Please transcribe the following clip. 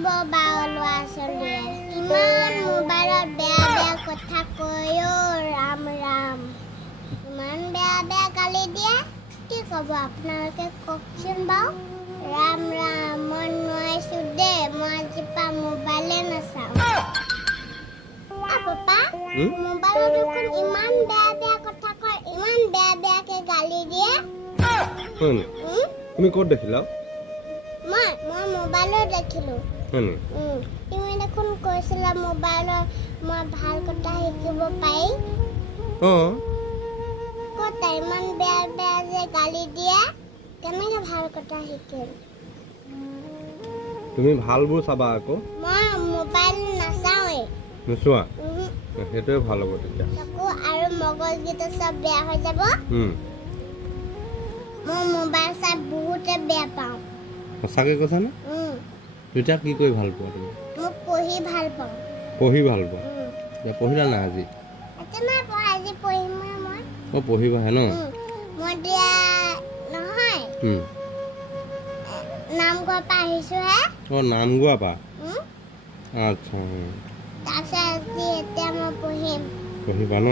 শিকিব বাৰু ল'ৰা ছোৱালীয়ে ইমান মোবাইলত বেয়া বেয়া কথা কয় ৰাম ৰাম ইমান বেয়া বেয়া গালি দিয়ে কি ক'ব আপোনালোকে কওকচোন বাৰু ৰাম ৰাম মই নোৱাৰিছোঁ দে মই আজিৰ পৰা মোবাইলে নাচাওঁ পাপা মোবাইলত দেখোন ইমান বেয়া বেয়া কথা কয় ইমান বেয়া বেয়াকে গালি দিয়ে তুমি ক'ত দেখিলা মই মোবাইলত দেখিলোঁ তুমি দেখোন কৈছিলা মোবাইলত মই ভাল কথা শিকিব পাৰি ক'ত ইমান বেয়া বেয়া যে গালি দিয়ে কেনেকৈ ভাল কথা শিকিম তুমি ভালবোৰ চাবা আকৌ মই মোবাইল নাচাওঁৱেই নোচোৱা সেইটোৱে ভাল হ'ব তেতিয়া চকু আৰু মগজগিটা চব বেয়া হৈ যাব মই মোবাইল চাই বহুতে বেয়া পাওঁ সঁচাকৈ কৈছানে তেতিয়া কি কৰি ভাল পোৱা তুমি মই পঢ়ি ভাল পাওঁ পঢ়ি ভাল পোৱা এতিয়া পঢ়িলা না আজি নাই পঢ়া আজি পঢ়িম মই পঢ়িবাহে ন মই দিয়া নহয় নাম গোৱাৰ পৰা আহিছোঁহে নাম গোৱা পা আচ্ছা তাৰপিছত আজি এতিয়া মই পঢ়িম পঢ়িবা ন